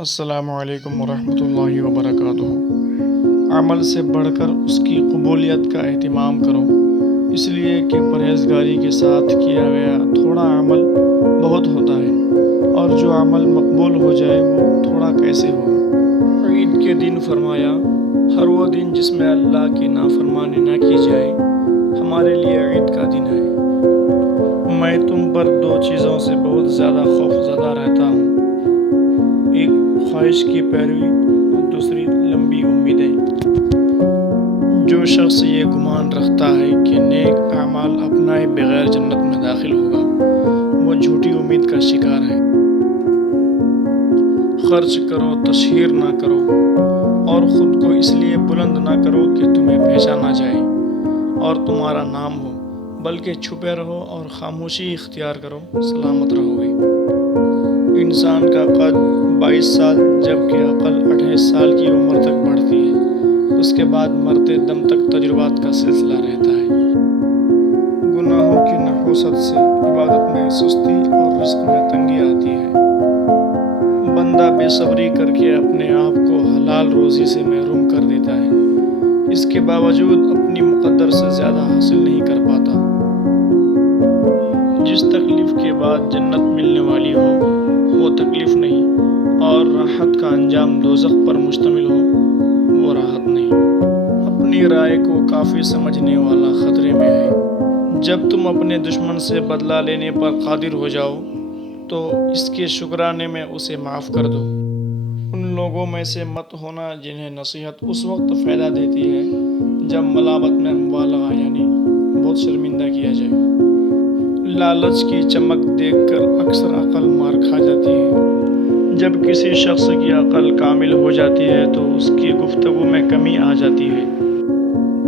السلام علیکم ورحمۃ اللہ وبرکاتہ۔ عمل سے بڑھ کر اس کی قبولیت کا اہتمام کرو، اس لیے کہ پرہیزگاری کے ساتھ کیا گیا تھوڑا عمل بہت ہوتا ہے، اور جو عمل مقبول ہو جائے وہ تھوڑا کیسے ہوگا۔ عید کے دن فرمایا، ہر وہ دن جس میں اللہ کی نافرمانی نہ کی جائے ہمارے لیے عید کا دن ہے۔ میں تم پر دو چیزوں سے بہت زیادہ خوف زدہ رہتا ہوں، ایک خواہش کی پیروی اور دوسری لمبی امیدیں۔ جو شخص یہ گمان رکھتا ہے کہ نیک اعمال اپنائے بغیر جنت میں داخل ہوگا، وہ جھوٹی امید کا شکار ہے۔ خرچ کرو، تشہیر نہ کرو، اور خود کو اس لیے بلند نہ کرو کہ تمہیں پہچانا جائے اور تمہارا نام ہو، بلکہ چھپے رہو اور خاموشی اختیار کرو، سلامت رہو گے۔ انسان کا قد 22 سال جبکہ عقل 28 سال کی عمر تک بڑھتی ہے، اس کے بعد مرتے دم تک تجربات کا سلسلہ رہتا ہے۔ گناہوں کی نحوست سے عبادت میں سستی اور رزق میں تنگی آتی ہے۔ بندہ بے صبری کر کے اپنے آپ کو حلال روزی سے محروم کر دیتا ہے، اس کے باوجود اپنی مقدر سے زیادہ حاصل نہیں کر پاتا۔ جس تکلیف کے بعد جنت ملنے والی ہو وہ تکلیف نہیں، اور راحت کا انجام دوزخ پر مشتمل ہو وہ راحت نہیں۔ اپنی رائے کو کافی سمجھنے والا خطرے میں ہے۔ جب تم اپنے دشمن سے بدلہ لینے پر قادر ہو جاؤ تو اس کے شکرانے میں اسے معاف کر دو۔ ان لوگوں میں سے مت ہونا جنہیں نصیحت اس وقت فائدہ دیتی ہے جب ملامت میں مبالغہ یعنی بہت شرمندہ کیا جائے۔ لالچ کی چمک دیکھ کر اکثر عقل مار کھا جاتی ہے۔ جب کسی شخص کی عقل کامل ہو جاتی ہے تو اس کی گفتگو میں کمی آ جاتی ہے۔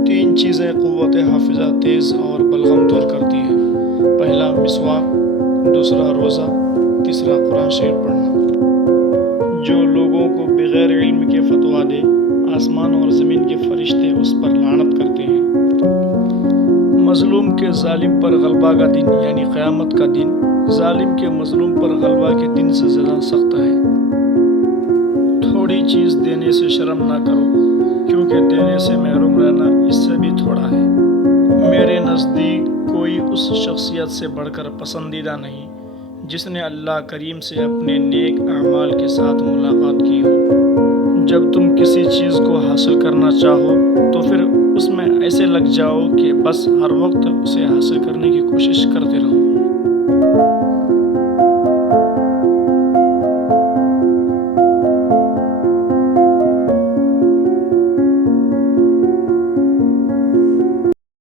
3 چیزیں قوت حافظہ تیز اور بلغم دور کرتی ہیں، پہلا مسواک، دوسرا روزہ، تیسرا قرآن شریف پڑھنا۔ جو لوگوں کو بغیر علم کے فتویٰ دے، آسمان اور زمین کے فرشتے اس پر لعنت کرتے ہیں۔ مظلوم کے ظالم پر غلبہ کا دن یعنی قیامت کا دن ظالم کے مظلوم پر غلبہ کے دن سے زیادہ سخت ہے۔ تھوڑی چیز دینے سے شرم نہ کرو، کیونکہ دینے سے محروم رہنا اس سے بھی تھوڑا ہے۔ میرے نزدیک کوئی اس شخصیت سے بڑھ کر پسندیدہ نہیں جس نے اللہ کریم سے اپنے نیک اعمال کے ساتھ ملاقات کی ہو۔ جب تم کسی چیز کو حاصل کرنا چاہو تو پھر اس میں ایسے لگ جاؤ کہ بس ہر وقت اسے حاصل کرنے کی کوشش کرتے رہو۔